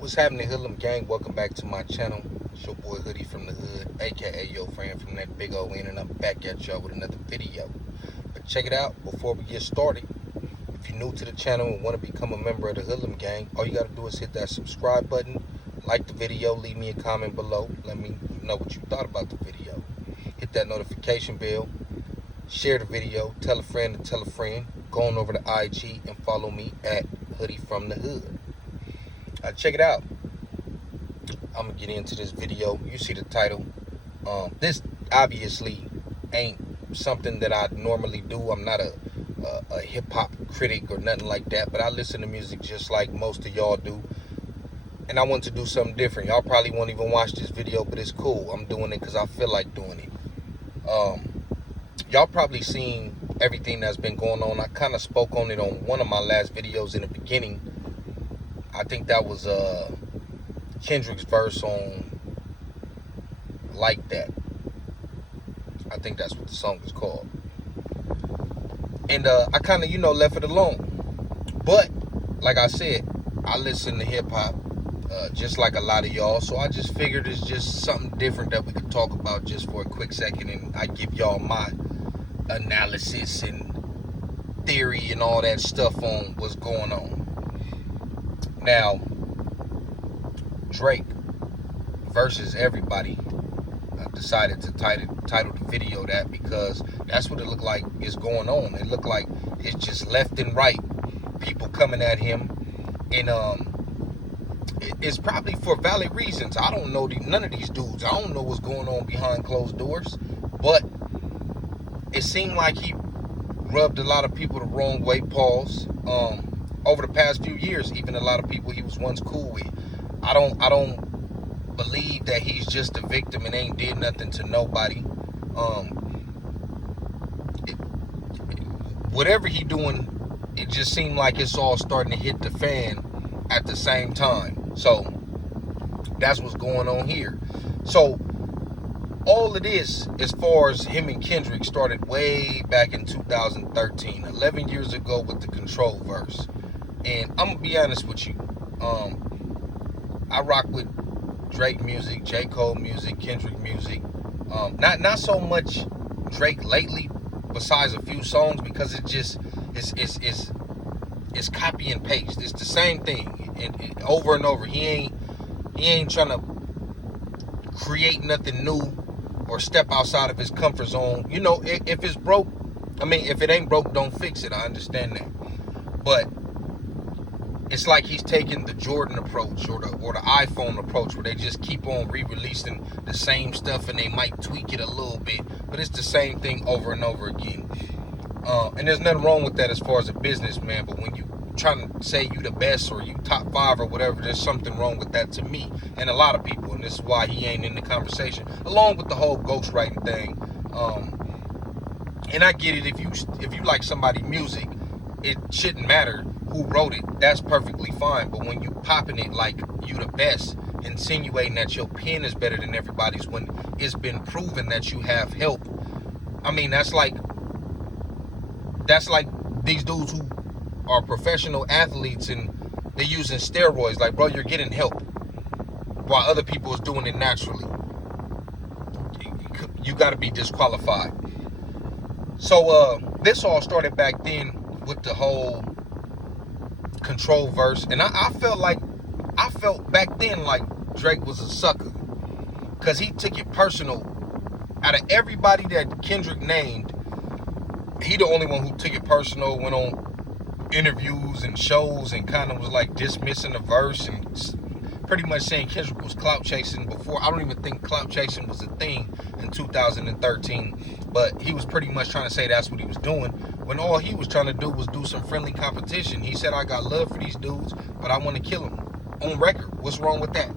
What's happening, Hoodlum Gang? Welcome back to my channel. It's your boy Hoodie from the Hood, aka your friend from that big old N, and I'm back at y'all with another video. But check it out before we get started. If you're new to the channel and want to become a member of the Hoodlum Gang, all you got to do is hit that subscribe button, like the video, leave me a comment below. Let me know what you thought about the video. Hit that notification bell, share the video, tell a friend to tell a friend. Go on over to IG and follow me at Hoodie from the Hood. Check it out. I'm gonna get into this video. You see the title. This obviously ain't something that I normally do. I'm not a hip-hop critic or nothing like that, but I listen to music just like most of y'all do, and I want to do something different. Y'all probably won't even watch this video, but it's cool. I'm doing it because I feel like doing it. Y'all probably seen everything that's been going on. I kind of spoke on it on one of my last videos in the beginning. I think that was Kendrick's verse on Like That. I think that's what the song is called. And I kind of, left it alone. But, like I said, I listen to hip-hop just like a lot of y'all. So I just figured it's just something different that we could talk about just for a quick second. And I give y'all my analysis and theory and all that stuff on what's going on. Now, Drake versus everybody. I decided to title the video that because that's what it looked like is going on. It looked like it's just left and right people coming at him, and it's probably for valid reasons. I don't know none of these dudes. I don't know what's going on behind closed doors, but it seemed like he rubbed a lot of people the wrong way. Pause. Over the past few years, even a lot of people he was once cool with. I don't believe that he's just a victim and ain't did nothing to nobody. Whatever he doing, it just seemed like it's all starting to hit the fan at the same time. So that's what's going on here. So all of this, as far as him and Kendrick, started way back in 2013, 11 years ago with the Control verse. And I'm gonna be honest with you, I rock with Drake music, J. Cole music, Kendrick music. Not so much Drake lately, besides a few songs, because it just it's copy and paste. It's the same thing, and over and over. He ain't trying to create nothing new or step outside of his comfort zone. If it's broke, if it ain't broke, don't fix it. I understand that, but it's like he's taking the Jordan approach or the iPhone approach, where they just keep on re-releasing the same stuff and they might tweak it a little bit, but it's the same thing over and over again. And there's nothing wrong with that as far as a businessman, but when you trying to say you the best or you top 5 or whatever, there's something wrong with that to me and a lot of people, and this is why he ain't in the conversation, along with the whole ghostwriting thing. And I get it, if you like somebody's music, it shouldn't matter who wrote it. That's perfectly fine. But when you popping it like you the best, insinuating that your pen is better than everybody's when it's been proven that you have help, that's like these dudes who are professional athletes and they're using steroids. Like, bro, you're getting help while other people is doing it naturally. You got to be disqualified. So this all started back then with the whole Control verse, and I felt back then like Drake was a sucker, because he took it personal. Out of everybody that Kendrick named, he the only one who took it personal, went on interviews and shows and kind of was like dismissing the verse and pretty much saying Kendrick was clout chasing before. I don't even think clout chasing was a thing in 2013, but he was pretty much trying to say that's what he was doing, when all he was trying to do was do some friendly competition. He said, I got love for these dudes, but I want to kill them. On record. What's wrong with that?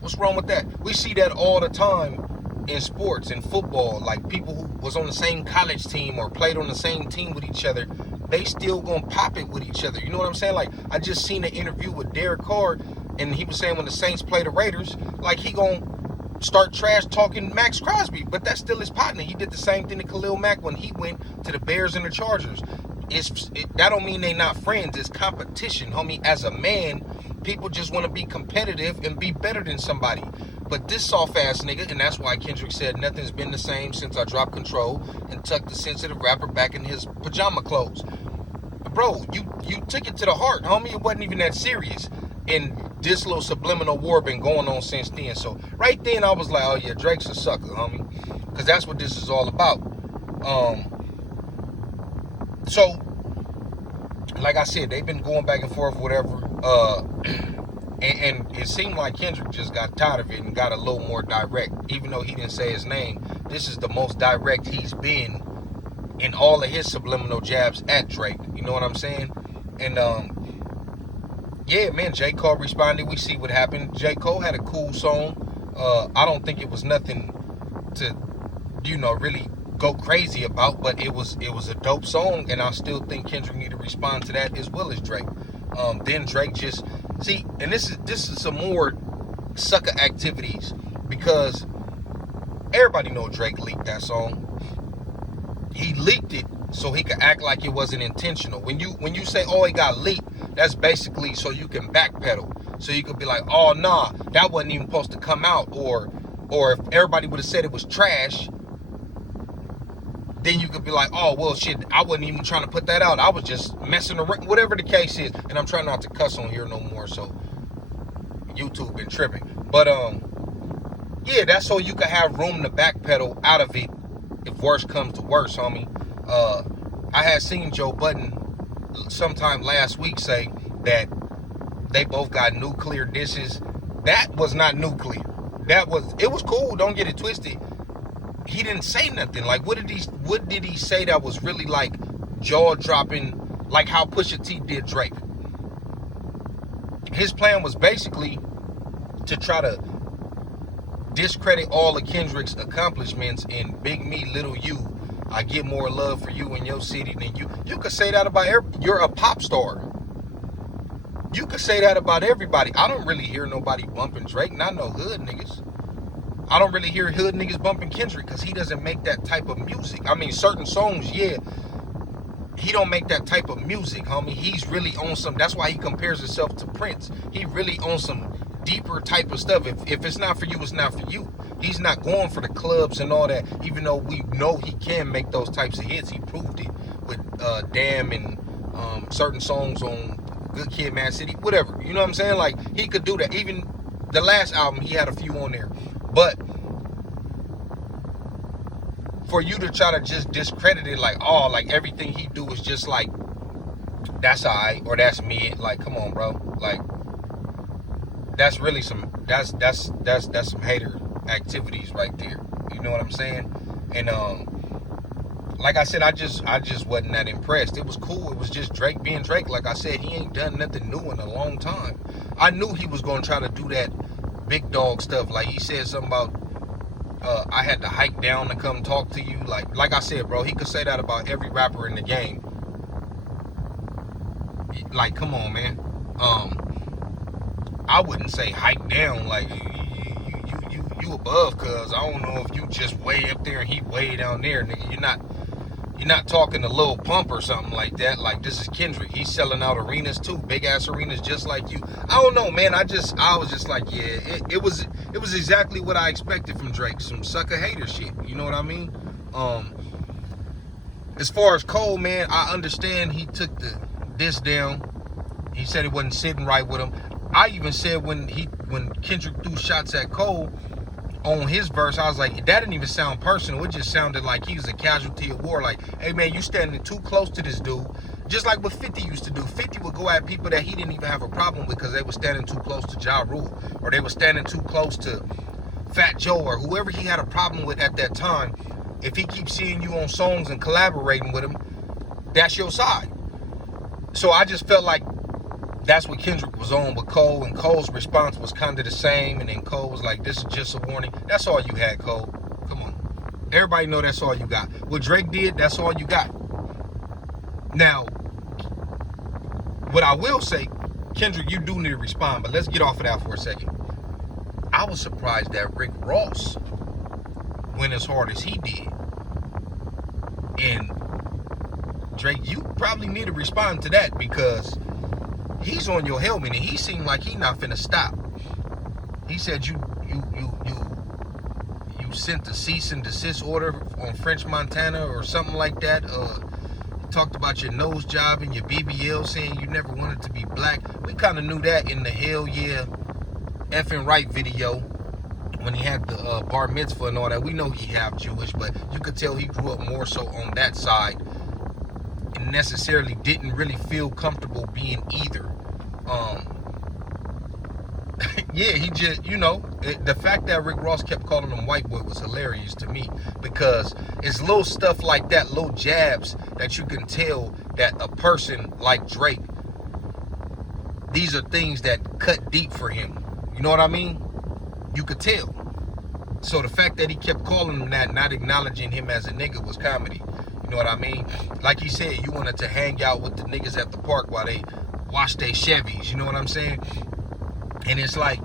What's wrong with that? We see that all the time in sports and football. Like, people who was on the same college team or played on the same team with each other, they still gonna pop it with each other. You know what I'm saying? Like, I just seen an interview with Derek Carr, and he was saying when the Saints play the Raiders, like, he gonna start trash talking Max Crosby, but that's still his partner. He did the same thing to Khalil Mack when he went to the Bears and the Chargers. that don't mean they not friends. It's competition, homie. As a man, people just want to be competitive and be better than somebody. But this soft ass nigga, and that's why Kendrick said nothing's been the same since I dropped Control and tucked the sensitive rapper back in his pajama clothes. Bro, you took it to the heart, homie. It wasn't even that serious. And this little subliminal war been going on since then. So right then I was like, oh yeah, Drake's a sucker, homie. Because that's what this is all about. So, like I said, they've been going back and forth, whatever. And it seemed like Kendrick just got tired of it and got a little more direct. Even though he didn't say his name, this is the most direct he's been in all of his subliminal jabs at Drake. You know what I'm saying? And yeah, man, J. Cole responded. We see what happened. J. Cole had a cool song. I don't think it was nothing to, really go crazy about, but it was a dope song, and I still think Kendrick need to respond to that as well as Drake. Then Drake just see, and this is some more sucker activities, because everybody know Drake leaked that song. He leaked it so he could act like it wasn't intentional. When you say, oh, it got leaked, that's basically so you can backpedal, so you could be like, oh nah, that wasn't even supposed to come out, or if everybody would have said it was trash, then you could be like, oh, well, shit, I wasn't even trying to put that out. I was just messing around, whatever the case is. And I'm trying not to cuss on here no more, so YouTube been tripping. But, yeah, that's so you could have room to backpedal out of it if worse comes to worse, homie. I had seen Joe Budden sometime last week say that they both got nuclear dishes. That was not nuclear. It was cool, don't get it twisted. He didn't say nothing. Like, what did he say that was really like jaw-dropping, like how Pusha T did Drake? His plan was basically to try to discredit all of Kendrick's accomplishments in Big Me, Little You. I get more love for you in your city than you. You could say that about you're a pop star. You could say that about everybody. I don't really hear nobody bumping Drake, not no hood niggas. I don't really hear hood niggas bumping Kendrick because he doesn't make that type of music. I mean, certain songs, yeah. He don't make that type of music, homie. He's really on some, that's why he compares himself to Prince. He really on some deeper type of stuff. If it's not for you, it's not for you. He's not going for the clubs and all that, even though we know he can make those types of hits. He proved it with Damn and certain songs on Good Kid, Mad City, whatever. You know what I'm saying? Like, he could do that. Even the last album, he had a few on there. But for you to try to just discredit it, like, oh, like everything he do is just like, that's alright, or that's me. Like, come on, bro. Like, that's really some, that's some hater activities right there. You know what I'm saying? And like I said, I just wasn't that impressed. It was cool. It was just Drake being Drake. Like I said, he ain't done nothing new in a long time. I knew he was gonna try to do that big dog stuff. Like, he said something about I had to hike down to come talk to you. Like I said, bro, he could say that about every rapper in the game. Like, come on, man. I wouldn't say hike down. Like, you above, cuz I don't know if you just way up there and he way down there, nigga. You're not talking to Lil Pump or something like that. Like, this is Kendrick. He's selling out arenas too, big ass arenas just like you. I don't know, man. I was just like, yeah, it was exactly what I expected from Drake. Some sucker hater shit. You know what I mean? As far as Cole, man, I understand he took this down. He said it wasn't sitting right with him. I even said when Kendrick threw shots at Cole on his verse, I was like, that didn't even sound personal. It just sounded like he was a casualty of war. Like, hey man, you standing too close to this dude. Just like what 50 used to do. 50 would go at people that he didn't even have a problem with because they were standing too close to Ja Rule, or they were standing too close to Fat Joe, or whoever he had a problem with at that time. If he keeps seeing you on songs and collaborating with him, that's your side. So I just felt like that's what Kendrick was on with Cole, and Cole's response was kind of the same. And then Cole was like, this is just a warning. That's all you had, Cole. Come on. Everybody know that's all you got. What Drake did, that's all you got. Now, what I will say, Kendrick, you do need to respond, but let's get off of that for a second. I was surprised that Rick Ross went as hard as he did. And Drake, you probably need to respond to that, because he's on your helmet and he seemed like he not finna stop. He said you sent a cease and desist order on French Montana or something like that. Talked about your nose job and your BBL, saying you never wanted to be black. We kind of knew that in the Hell Yeah effing right video when he had the bar mitzvah and all that. We know he half Jewish, but you could tell he grew up more so on that side and necessarily didn't really feel comfortable being either. Yeah, he just, the fact that Rick Ross kept calling him white boy was hilarious to me, because it's little stuff like that, little jabs that you can tell that a person like Drake, these are things that cut deep for him. You know what I mean? You could tell. So the fact that he kept calling him that, not acknowledging him as a nigga, was comedy. You know what I mean? Like he said, you wanted to hang out with the niggas at the park while they wash their Chevys. You know what I'm saying? And it's like,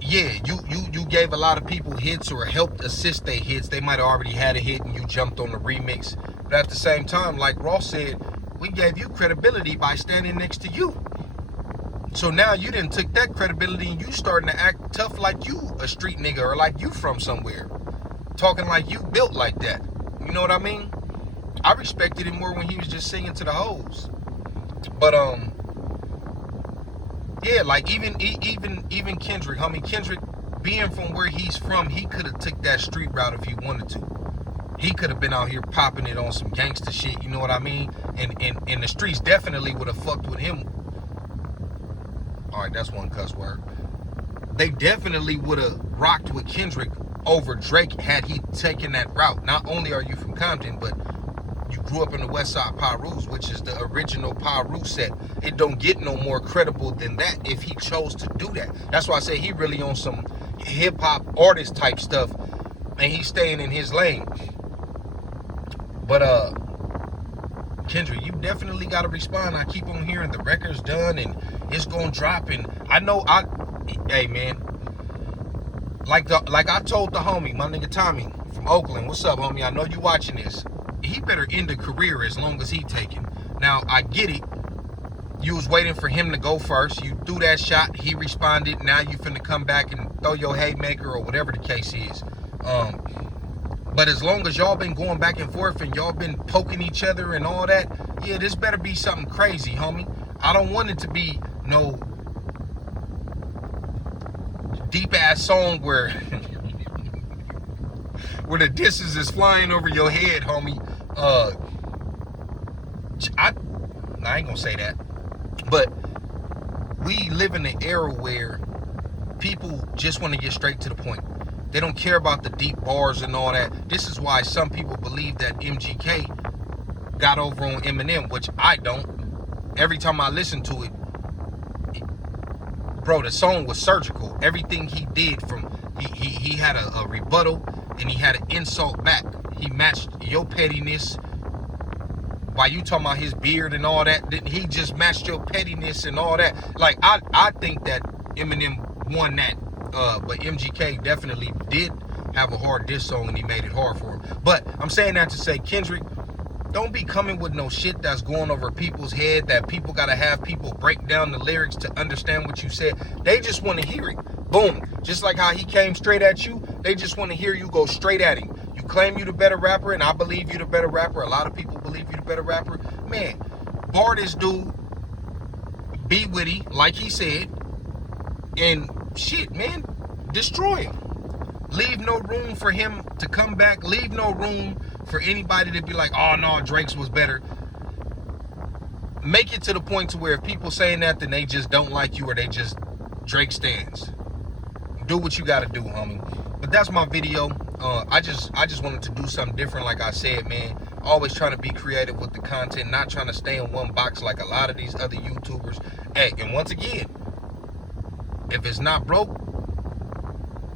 yeah, you gave a lot of people hits or helped assist their hits. They might have already had a hit and you jumped on the remix. But at the same time, like Ross said, we gave you credibility by standing next to you. So now you didn't took that credibility and you starting to act tough like you a street nigga, or like you from somewhere. Talking like you built like that. You know what I mean? I respected him more when he was just singing to the hoes. But yeah, like even Kendrick, Kendrick, being from where he's from, he could have took that street route if he wanted to. He could have been out here popping it on some gangster shit, you know what I mean? And the streets definitely would have fucked with him. All right, that's one cuss word. They definitely would have rocked with Kendrick over Drake had he taken that route. Not only are you from Compton, but you grew up in the West Side Pyrus, which is the original Pyrus set. It don't get no more credible than that if he chose to do that. That's why I say he really on some hip-hop artist type stuff, and he's staying in his lane. But Kendrick, you definitely got to respond. I keep on hearing the record's done and it's gonna drop, and I know hey man, like I told the homie, my nigga Tommy from Oakland, what's up, homie? I know you watching this. He better end a career as long as he taking. Now I get it. You was waiting for him to go first. You threw that shot. He responded. Now you finna come back and throw your haymaker or whatever the case is. But as long as y'all been going back and forth and y'all been poking each other and all that, yeah, this better be something crazy, homie. I don't want it to be no deep ass song where where the disses is flying over your head, homie. I ain't gonna say that, but we live in an era where people just want to get straight to the point. They don't care about the deep bars and all that. This is why some people believe that MGK got over on Eminem, which I don't. Every time I listen to it, bro, the song was surgical. Everything he did, from he had a rebuttal and he had an insult back. He matched your pettiness. While you talking about his beard and all that, he just matched your pettiness and all that. Like I think that Eminem won that. But MGK definitely did have a hard diss song and he made it hard for him. But I'm saying that to say, Kendrick, don't be coming with no shit that's going over people's head, that people gotta have people break down the lyrics to understand what you said. They just want to hear it. Boom. Just like how he came straight at you, they just want to hear you go straight at him. You claim you the better rapper, and I believe you the better rapper. A lot of people believe you the better rapper. Man, bar this dude, be witty, like he said, and shit, man, destroy him. Leave no room for him to come back. Leave no room for anybody to be like, oh no, Drake's was better. Make it to the point to where if people saying that, then they just don't like you, or they just Drake stands. Do what you gotta do, homie. But that's my video. I just wanted to do something different, like I said, man. Always trying to be creative with the content, not trying to stay in one box like a lot of these other YouTubers. Hey, and once again, if it's not broke,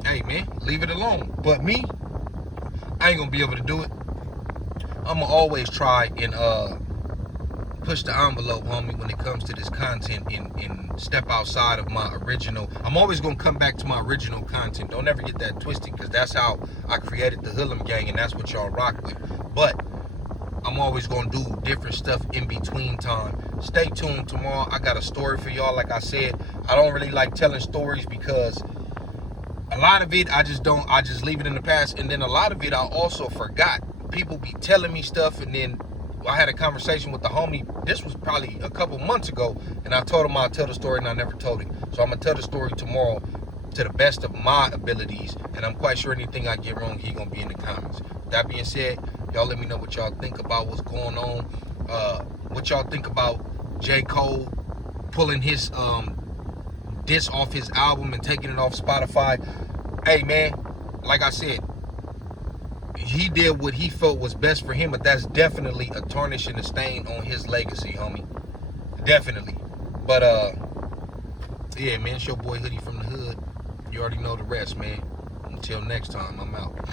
hey man, leave it alone. But me, I ain't gonna be able to do it. I'm gonna always try and push the envelope, homie, when it comes to this content, and step outside of my original. I'm always gonna come back to my original content. Don't ever get that twisted, because that's how I created the Hoodlum Gang, and that's what y'all rock with. But I'm always gonna do different stuff in between time. Stay tuned tomorrow. I got a story for y'all. Like I said, I don't really like telling stories because a lot of it I just leave it in the past, and then a lot of it I also forgot. People be telling me stuff, and then I had a conversation with the homie. This was probably a couple months ago, and I told him I'll tell the story, and I never told him. So I'm gonna tell the story tomorrow to the best of my abilities, and I'm quite sure anything I get wrong, he gonna be in the comments. With that being said, y'all let me know what y'all think about what's going on. What y'all think about J. Cole pulling his diss off his album and taking it off Spotify. Hey man, like I said, he did what he felt was best for him, but that's definitely a tarnish and a stain on his legacy, homie. Definitely. But yeah, man, it's your boy Hoodie from the Hood. You already know the rest, man. Until next time, I'm out.